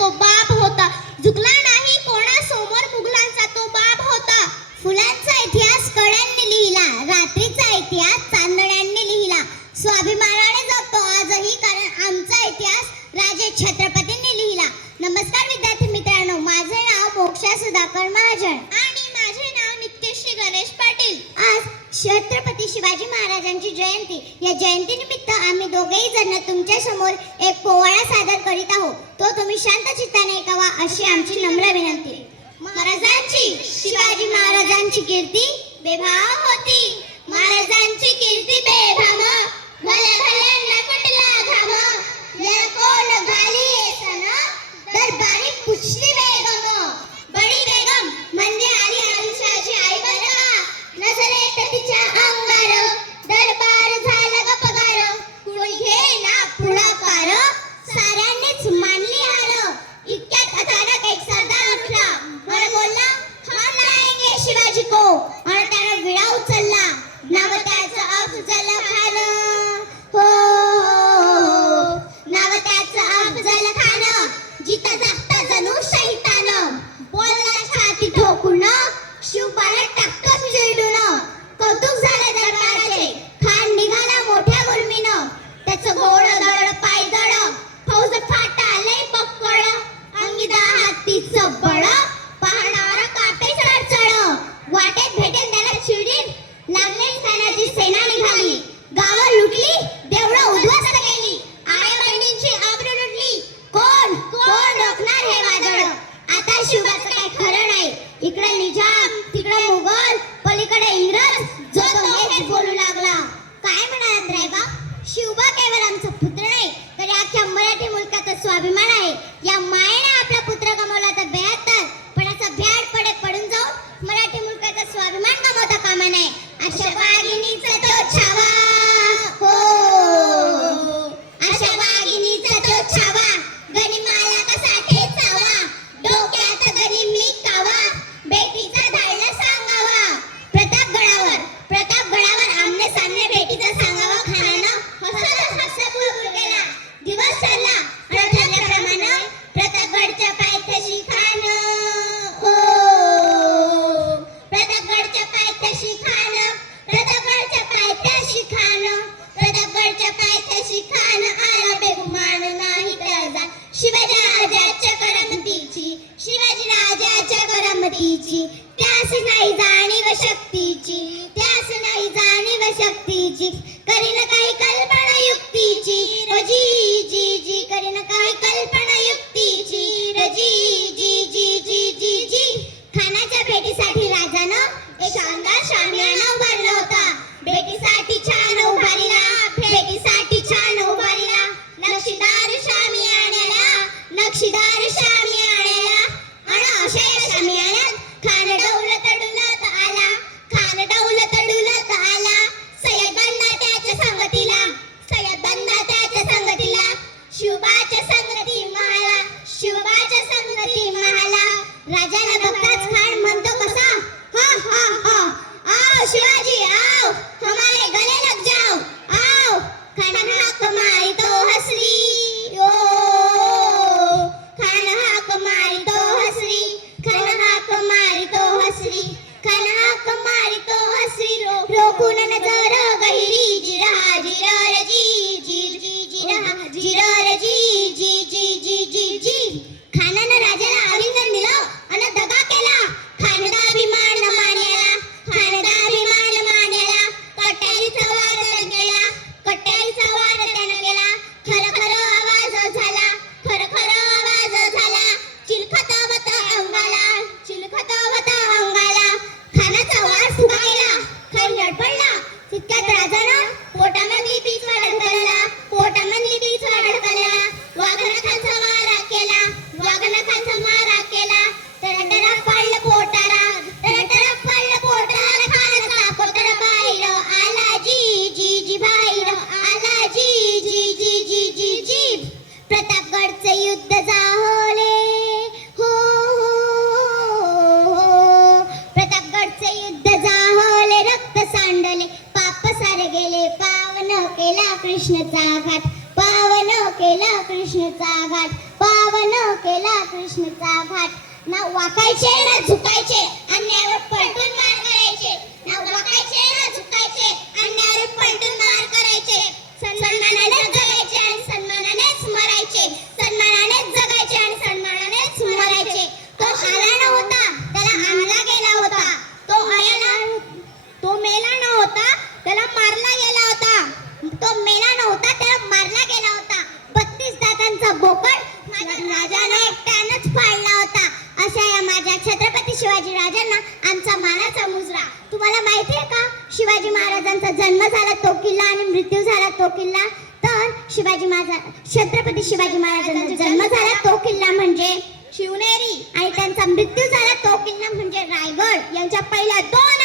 तो बाप होता. झुकला नाही कोणा समोर मुघलांचा तो बाप होता. फुलांचा इतिहास कळ्यांनी लिहिला रात्रीचा इतिहास चांदण्यांनी लिहिला. स्वाभिमानाने जगतो आजही कारण आमचा इतिहास राजे छत्रपतींनी लिहिला. नमस्कार विद्यार्थी मित्रांनो माझे नाव मोक्षा सुधाकर महाजन. छत्रपती शिवाजी महाराजांची जयंती. या जयंतीनिमित्त आम्ही दोघेही जण तुमच्यासमोर एक पोवाडा सादर करीत आहोत. तो तुम्ही शांत चित्ताने ऐकावा अशी आमची नम्र विनंती. महाराजांची शिवाजी महाराजांची कीर्ती बेभाव होती. महाराजांची कीर्ती बेभाव भले भले नकटला घाम. कोण घाली येसन दरबारी पुछली अफजल खान. हो, हो, हो नाव त्याचं अफजल खान. जिता जणू शैतान. बोलला छाती ठोकून टाकतो कौतुक झालं दरबाराचे. खान निघाला मोठ्या गुरमीनं त्याचं घोड दड पाय फौज फाटा लय पक्कड अंगी दहा हातीचं साहेबा शिवबा केवळ आमचा पुत्र नाही तर या मराठी मुलकाचा स्वाभिमान शक्तीची. करील काही कल्पना युक्तीची যারা कृष्णचा घाट. पावन केला कृष्णचा घाट. पावन केला कृष्णचा घाट. ना वाकायचे ना झुकायचे. आणि पलटून महाराजांचा जन्म झाला तो किल्ला आणि मृत्यू झाला तो किल्ला तर शिवाजी महाराज छत्रपती शिवाजी महाराजांचा जन्म झाला. तो किल्ला म्हणजे शिवनेरी. आणि त्यांचा मृत्यू झाला तो किल्ला म्हणजे रायगड. यांच्या पहिल्या दोन